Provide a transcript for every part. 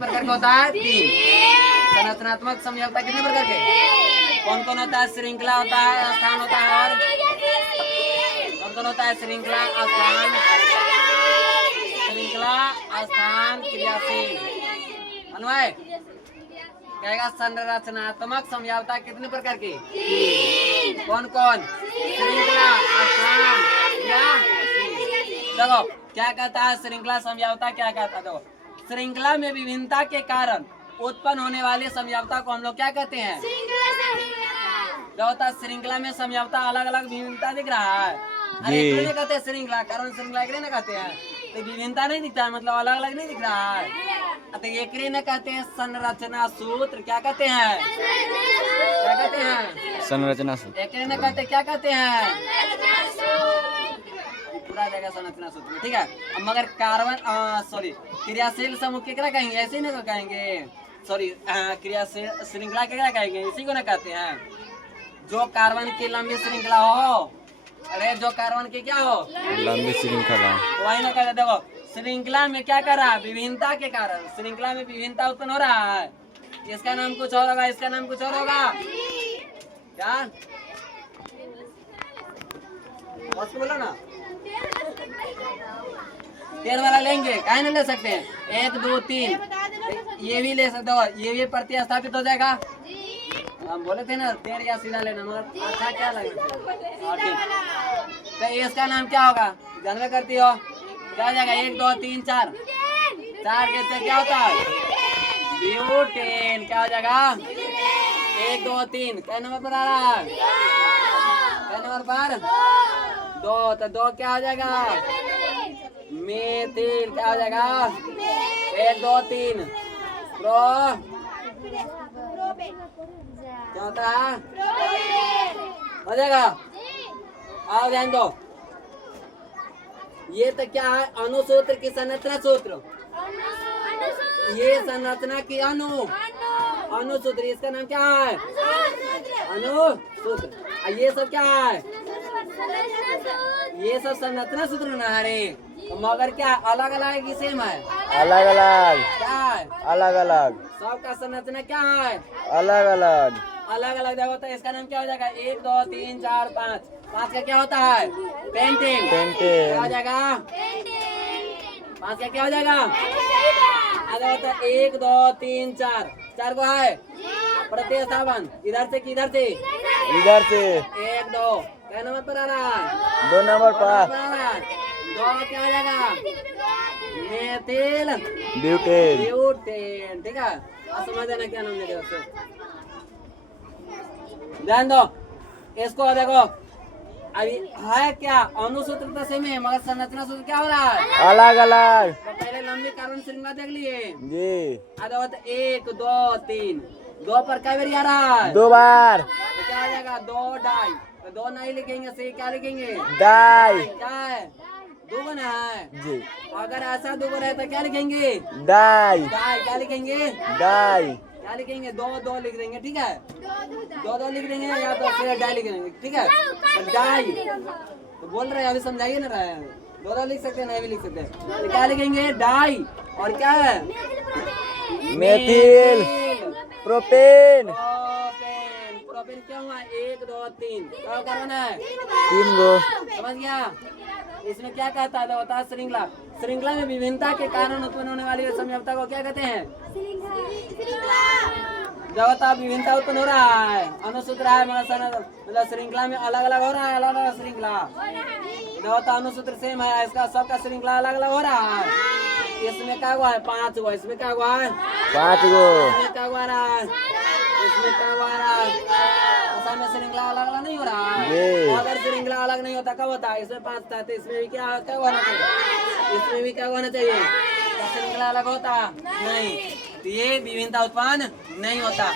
प्रकार का होता है? 3। संरचनात्मक समझौता कितने प्रकार के? कौन कौन होता है? श्रृंखला होता है, स्थान होता है, और कौन कौन होता है? श्रृंखला, स्थान, क्रियाशील। अनुय कहेगा संरचनात्मक समझौता कितने प्रकार की? कौन कौन? श्रृंखला, स्थान, क्रियाशील। देखो क्या कहता है श्रृंखला समझौता, क्या कहता है? देखो, श्रृंखला में विभिन्नता के कारण उत्पन्न होने वाले समझौता को हम लोग क्या कहते हैं? जो होता है श्रृंखला में समझौता, अलग अलग विभिन्नता दिख रहा है। अरे एक नहीं कहते श्रृंखला, कारण श्रृंखला एक नहीं कहते हैं, तो विभिन्नता नहीं दिखता है, मतलब अलग अलग नहीं दिख रहा है। तो एक न कहते हैं संरचना सूत्र, क्या कहते हैं? क्या कहते हैं? संरचना सूत्र। एक न कहते क्या कहते हैं? पूरा जगह संरचना सूत्र में, ठीक है। अब मगर कार्बन सॉरी क्रियाशील समूह केकरा कहेंगे? ऐसे ही नहीं कहेंगे, सॉरी क्रियाशील श्रृंखला केकरा कहेंगे? इसी को ना कहते हैं जो कार्बन की लंबी श्रृंखला हो। अरे जो कार्बन की क्या हो? लंबी श्रृंखला। वही ना कहते। देखो श्रृंखला में क्या कर रहा है? विभिन्नता के कारण श्रृंखला में विभिन्नता उत्पन्न हो रहा है। इसका नाम कुछ और होगा, इसका नाम कुछ और होगा। क्या बस बोलो ना, 13 वाला लेंगे, काहे नहीं ले सकते हैं? 1 2 3 ये भी ले सकते हो, ये भी प्रतिस्थापित हो जाएगा। हम बोले थे ना 13 या सीधा लेना, मगर अच्छा क्या लगेगा? तो इसका नाम क्या होगा? जानवे करती हो क्या हो जाएगा? 1 2 3 4 के क्या होता है? ब्यूटेन। क्या हो जाएगा? 1 2 3 क्या नंबर पर आ रहा है? क्या नंबर पर? 2। तो 2 क्या हो जाएगा? मेथिल। क्या हो जाएगा? 1 2 3 प्रो क्या होता है? हो जाएगा। आओ ध्यान दो, ये तो क्या है? अणुसूत्र की संरचना सूत्र। ये संरचना की अणुसूत्र, इसका नाम क्या है? अणुसूत्र। ये सब क्या है? ये सब संरचना सूत्र ना है, मगर क्या अलग अलग की सेम है? अलग अलग। क्या है? अलग अलग। सबका संरचना क्या है? अलग अलग। अलग अलग जगह होता है। इसका नाम क्या हो जाएगा? 1 2 3 4 5 5 का क्या होता है? पेंटेन। क्या हो जाएगा? 5 का क्या हो जाएगा? आधा होता है 1 2 3 4 4 को है प्रतिस्थापन। इधर से किधर से? इधर से। 1 2 क्या नंबर पर आ रहा है? 2 नंबर पर। 2 क्या हो जाएगा? Methyl butane. ठीक है। अब समझ जाना क्या नाम देगा उससे। ध्यान दो, इसको देखो, अभी है क्या? अणुसूत्र तो सेम है, मगर संरचना सूत्र क्या हो रहा है? अलग अलग। तो पहले लंबी कार्बन श्रृंखला देख लिए जी। आधा होता 1 2 3 2 पर क्या बार आ रहा है? 2 बार। तो क्या हो जाएगा? 2 डाई। तो 2 नहीं लिखेंगे, सही क्या लिखेंगे? डाई। क्या है? दुगुन है जी। अगर ऐसा दुगुन है तो क्या लिखेंगे? डाई। डाई। क्या लिखेंगे? डाई। क्या लिखेंगे? 2 2 लिख देंगे, ठीक है। 2 2 लिख देंगे या तो फिर डाई लिख देंगे, ठीक है। तो डाई तो बोल रहे हैं, अभी समझाइए ना रहे हैं। 2 2 लिख सकते हैं, नहीं भी लिख सकते हैं। तो क्या लिखेंगे? डाई। और क्या है? Methyl propane. प्रोपेन क्या हुआ? 1 2 3 क्या करना है? 3 गो। समझ गया? इसमें क्या कहता है? होता है श्रृंखला। श्रृंखला में विभिन्नता के कारण उत्पन्न होने वाली समझौता को क्या कहते हैं? जब होता विभिन्नता उत्पन्न हो रहा है, अणुसूत्र है, मतलब श्रृंखला में अलग अलग हो रहा है, अलग अलग श्रृंखला। जब होता अणुसूत्र सेम है, इसका सबका श्रृंखला अलग अलग हो रहा है। इसमें क्या हुआ है? 5 गो। इसमें क्या हुआ है? 5 गो। इसमें क्या हुआ रहा है? इसमें क्या हुआ रहा है? में श्रृंखला अलग अलग नहीं हो रहा है। अगर श्रृंखला अलग नहीं होता कब होता है? इसमें 5 था तो इसमें भी क्या होना चाहिए? इसमें भी क्या होना चाहिए? श्रृंखला अलग होता नहीं, तो ये विभिन्नता उत्पन्न नहीं होता।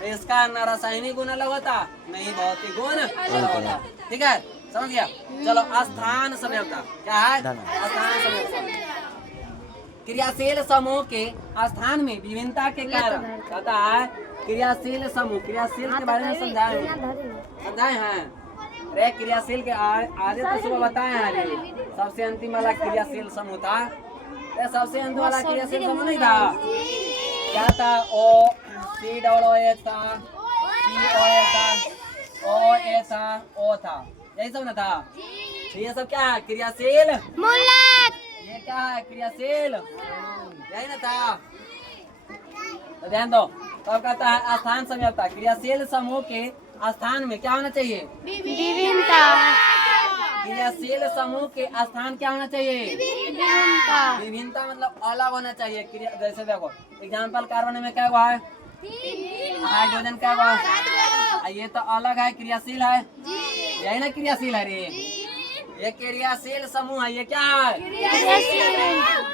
तो इसका न रासायनिक गुण अलग होता, नहीं भौतिक गुण अलग होता। ठीक है, समझ गया? चलो स्थान समझौता क्या है? स्थान समझौता क्रियाशील समूह के स्थान में विभिन्नता के कारण कहता है क्रियाशील समूह। क्रियाशील के बारे में समझाए हैं। अरे क्रियाशील के आगे तो सुबह बताए हैं। सबसे अंतिम वाला क्रियाशील समूह था, सबसे अंतिम वाला क्रियाशील समूह नहीं था। क्या था? ओ सी डबल ओ एच था, सी ओ एच था, ओ एच था, ओ था, यही सब ना था। तो ये सब क्या है? क्रियाशील मूलक। ये क्या है? क्रियाशील यही ना था। तो ध्यान दो। तो अब कहता है स्थान समझौता। क्रियाशील समूह के स्थान में क्या होना चाहिए? विभिन्नता। क्रियाशील समूह के स्थान क्या होना चाहिए? विभिन्नता। विभिन्नता मतलब अलग होना चाहिए। क्रिया जैसे देखो एग्जाम्पल, कार्बन में क्या हुआ है? हाइड्रोजन क्या हुआ है? ये तो अलग है, क्रियाशील है, यही ना क्रियाशील है रे। ये क्रियाशील समूह है। ये क्या है?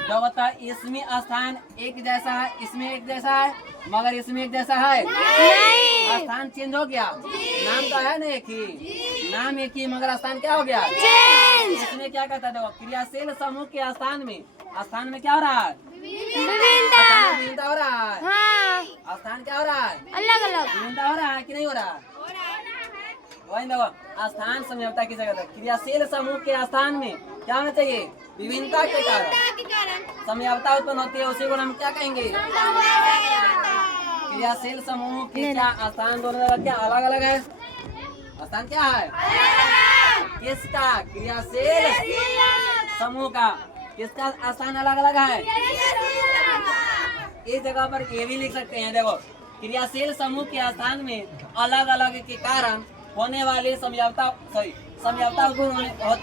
जो बता, इसमें स्थान एक जैसा है, इसमें एक जैसा है, मगर इसमें एक जैसा है नहीं। स्थान चेंज हो गया। नाम तो है ना एक ही, नाम एक ही, मगर स्थान क्या हो गया? इसमें क्या कहता है? देखो क्रियाशील समूह के स्थान में क्या हो रहा है? विभिन्नता। स्थान में विभिन्नता हो रहा है। हाँ, स्थान क्या हो रहा है? अलग अलग। विभिन्नता हो रहा है कि नहीं हो रहा है? वही देखो, स्थान समझौता किसे कहते हैं? क्रियाशील समूह के स्थान में क्या होना चाहिए? विभिन्नता के कारण समझौता उत्पन्न होती है, उसी को हम क्या कहेंगे? क्रियाशील समूह के क्या स्थान दोनों जगह क्या अलग अलग है? स्थान क्या है? किसका? क्रियाशील समूह का किसका स्थान अलग अलग है? इस जगह पर ये भी लिख सकते हैं। देखो क्रियाशील समूह के स्थान में अलग अलग के कारण होने वाली समझौता होती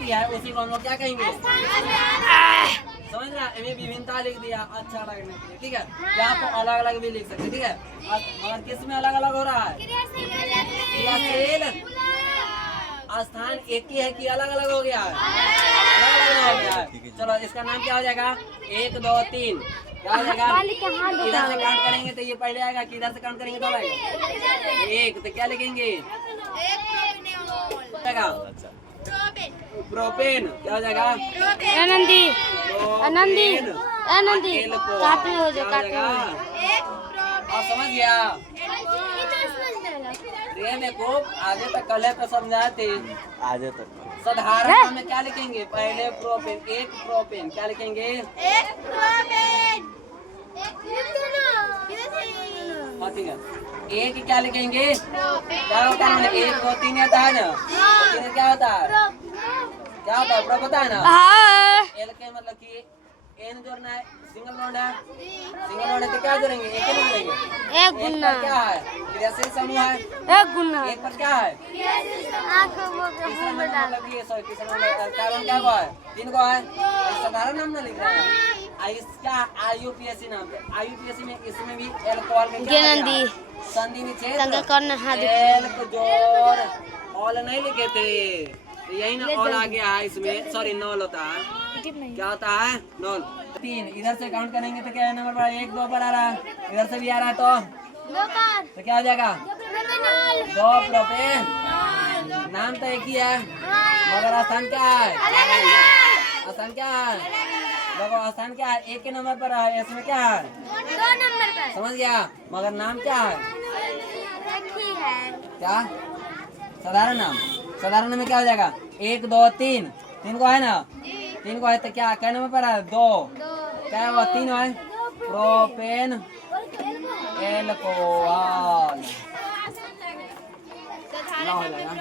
है, उसी को हम लोग क्या कहेंगे? समझ रहा? इन्हें विभिन्नता लिख दिया अच्छा लगने के लिए, ठीक है। यहाँ पर अलग अलग भी लिख सकते, ठीक है। मगर किस में अलग अलग हो रहा है? क्रियाशील स्थान एक ही है कि अलग अलग हो गया है? अलग अलग हो गया है। चलो इसका नाम क्या हो जाएगा? 1 2 3 क्या हो जाएगा? इधर से काउंट करेंगे तो ये पहले आएगा, कि इधर से काउंट करेंगे तो आएगा 1। तो क्या लिखेंगे? प्रोपेन क्या हो जाएगा? आनंदी। आनंदी। आनंदी। एल को काफी हो क्या जाए, काफी हो और समझ गया? ये देखो आगे तक कल तो समझाए थे। आगे तक साधारण में क्या लिखेंगे? पहले प्रोपेन, एक प्रोपेन क्या लिखेंगे? हाँ ठीक है। एक क्या लिखेंगे? क्या होता है? 1 2 3 आता है ना? तो 3 क्या होता है? क्या होता है? प्रो पता है ना? एल के मतलब कि एन जोड़ना है, सिंगल बॉन्ड है, सिंगल बॉन्ड है तो क्या जोड़ेंगे? एक ही नहीं जोड़ेंगे। एक गुना। पर क्या है? क्रियाशील समूह है। एक गुना। एक पर क्या है? तीसरा नंबर मतलब कि सॉरी तीसरा नंबर कार्बन क्या हुआ है? 3 को है। साधारण नाम ना लिख रहा है। इसका आईयूपीएसी नाम है। आईयूपीएसी में इसमें भी अल्कोहल के क्या ज्ञानंदी। संधि निषेध संग जोड़ ऑल नहीं लिखे थे, तो यही ना ऑल आ गया है इसमें। सॉरी नॉल होता है। क्या होता है? नॉल। 3 इधर से काउंट करेंगे तो क्या नंबर पर 1 2 पर आ रहा है, इधर से भी आ रहा है तो क्या हो जाएगा? 2 प्रोपेन। नाम तो एक ही है मगर स्थान क्या है? स्थान क्या है? देखो स्थान क्या है? 1 के नंबर पर है, इसमें क्या है? 2 नंबर पर। समझ गया? मगर नाम क्या है? क्या? साधारण नाम। साधारण में क्या हो जाएगा? 1 2 3 3 को है ना? 3 को है तो क्या नंबर पर है? 2 क्या हुआ? 3 है प्रोपेन एल्कोहल। हो जाएगा।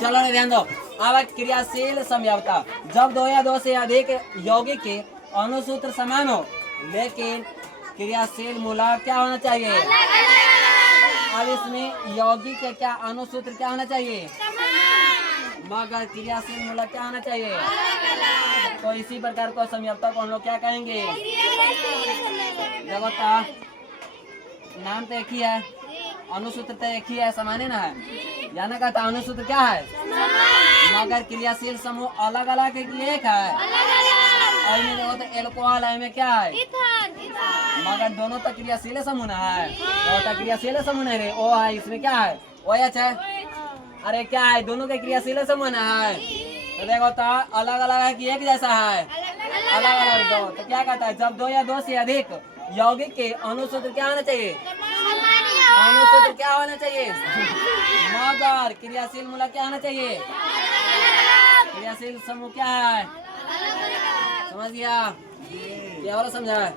चलो ध्यान दो। अब क्रियाशील समझौता जब 2 या 2 से अधिक यौगिक के अणुसूत्र समान हो लेकिन क्रियाशील मूलक क्या होना चाहिए? अब इसमें यौगिक के क्या अणुसूत्र क्या होना चाहिए? मगर क्रियाशील मूलक क्या होना चाहिए? तो इसी प्रकार को समझौता को हम लोग क्या कहेंगे? जगता नाम तो एक ही है, अणुसूत्र तो एक ही है, समान है ना है। जाना का अणुसूत्र क्या है? मगर क्रियाशील समूह अलग अलग है कि एक है? और में देखो तो एल्कोहल है, में क्या है? मगर दोनों तो क्रियाशील समूह ना है। तो क्रियाशील समूह नहीं रे, ओ है, इसमें क्या है? ओ एच है। अरे क्या है? दोनों के क्रियाशील समूह ना है। तो देखो तो अलग अलग है कि एक जैसा है? अलग अलग। दो तो क्या कहता है? जब 2 या 2 से अधिक यौगिक के अणुसूत्र क्या होना चाहिए? अणुसूत्र क्या होना चाहिए? मगर क्रियाशील मूलक क्या होना चाहिए? क्रियाशील समूह क्या है? समझ गया? क्या और समझा है?